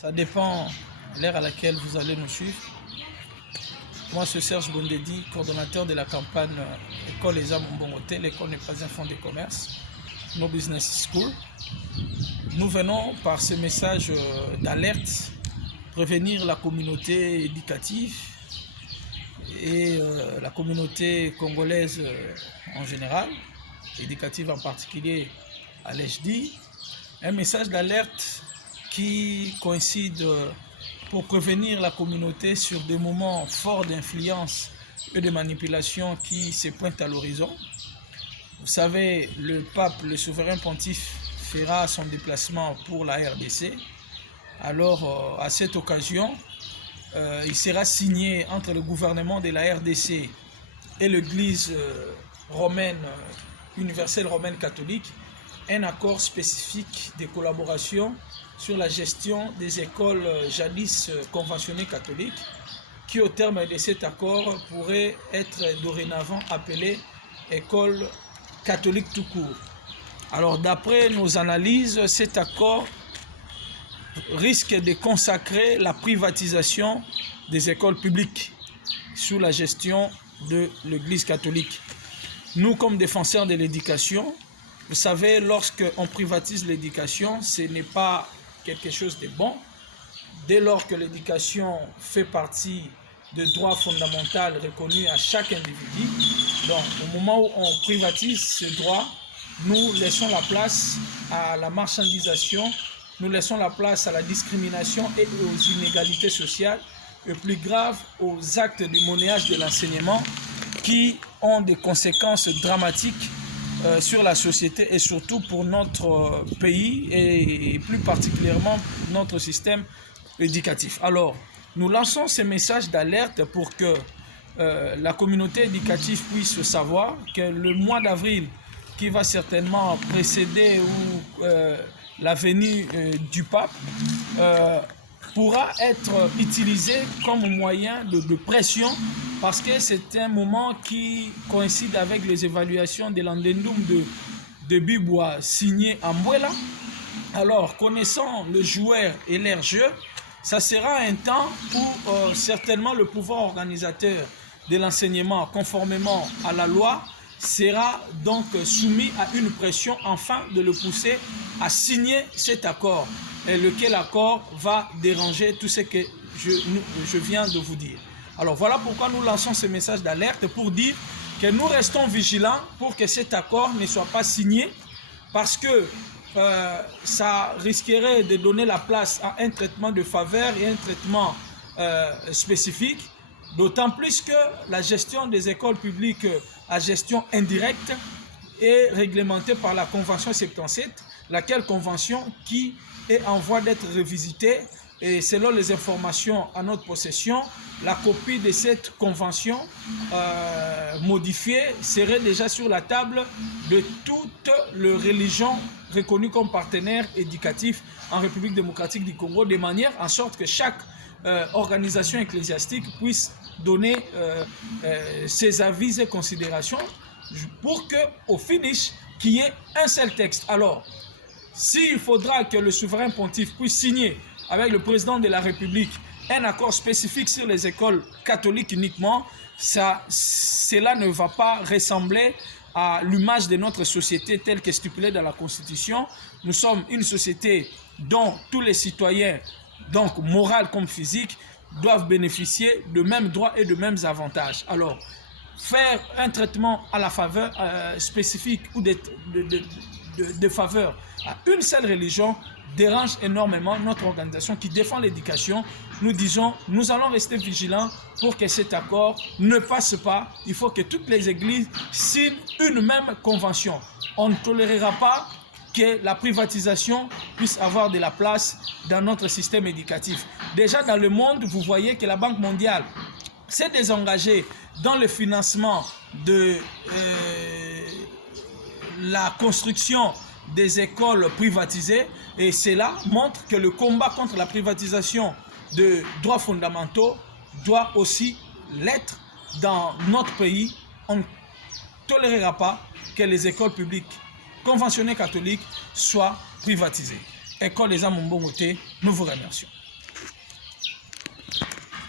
Ça dépend de l'ère à laquelle vous allez nous suivre. Moi, c'est Serge Bondedi, coordonnateur de la campagne École Les Âmes Mbongoté. L'école n'est pas un fonds de commerce, No Business School. Nous venons par ce message d'alerte prévenir la communauté éducative et la communauté congolaise en général, éducative en particulier à l'EJDI. Un message d'alerte qui coïncide pour prévenir la communauté sur des moments forts d'influence et de manipulation qui se pointent à l'horizon. Vous savez, le pape, le souverain pontife, fera son déplacement pour la RDC. Alors, à cette occasion, il sera signé entre le gouvernement de la RDC et l'Église romaine, universelle romaine catholique, un accord spécifique de collaboration sur la gestion des écoles jadis conventionnées catholiques, qui au terme de cet accord pourrait être dorénavant appelée école catholique tout court. Alors d'après nos analyses, cet accord risque de consacrer la privatisation des écoles publiques sous la gestion de l'Église catholique. Nous, comme défenseurs de l'éducation, vous savez, lorsqu'on privatise l'éducation, ce n'est pas quelque chose de bon. Dès lors que l'éducation fait partie de droits fondamentaux reconnus à chaque individu, donc au moment où on privatise ce droit, nous laissons la place à la marchandisation, nous laissons la place à la discrimination et aux inégalités sociales, et plus grave, aux actes de monnayage de l'enseignement qui ont des conséquences dramatiques sur la société et surtout pour notre pays et plus particulièrement notre système éducatif. Alors, nous lançons ces messages d'alerte pour que la communauté éducative puisse savoir que le mois d'avril qui va certainement précéder la venue du pape pourra être utilisé comme moyen de pression parce que c'est un moment qui coïncide avec les évaluations de l'Andendum de Bibois signé en Mbuela. Alors, connaissant le joueur et leur jeu, ça sera un temps où certainement le pouvoir organisateur de l'enseignement, conformément à la loi, sera donc soumis à une pression afin de le pousser à signer cet accord, et lequel accord va déranger tout ce que je viens de vous dire. Alors voilà pourquoi nous lançons ce message d'alerte pour dire que nous restons vigilants pour que cet accord ne soit pas signé parce que ça risquerait de donner la place à un traitement de faveur et un traitement spécifique, d'autant plus que la gestion des écoles publiques à gestion indirecte est réglementée par la Convention 77, laquelle convention qui est en voie d'être revisitée et selon les informations à notre possession, la copie de cette convention modifiée serait déjà sur la table de toutes les religions reconnues comme partenaires éducatifs en République démocratique du Congo, de manière en sorte que chaque organisation ecclésiastique puisse donner ses avis et considérations pour qu'au finish, qu'il y ait un seul texte. Alors, s'il faudra que le souverain pontife puisse signer avec le président de la République un accord spécifique sur les écoles catholiques uniquement, cela ne va pas ressembler à l'image de notre société telle que stipulée dans la Constitution. Nous sommes une société dont tous les citoyens, donc moral comme physique, doivent bénéficier de mêmes droits et de mêmes avantages. Alors, faire un traitement à la faveur spécifique ou de faveur à une seule religion dérange énormément notre organisation qui défend l'éducation. Nous disons, nous allons rester vigilants pour que cet accord ne passe pas. Il faut que toutes les églises signent une même convention. On ne tolérera pas que la privatisation puisse avoir de la place dans notre système éducatif. Déjà dans le monde, vous voyez que la Banque mondiale s'est désengagée dans le financement de la construction des écoles privatisées, et cela montre que le combat contre la privatisation de droits fondamentaux doit aussi l'être dans notre pays. On ne tolérera pas que les écoles publiques conventionnées catholiques soient privatisées. École Les Âmes Mbongoté, nous vous remercions.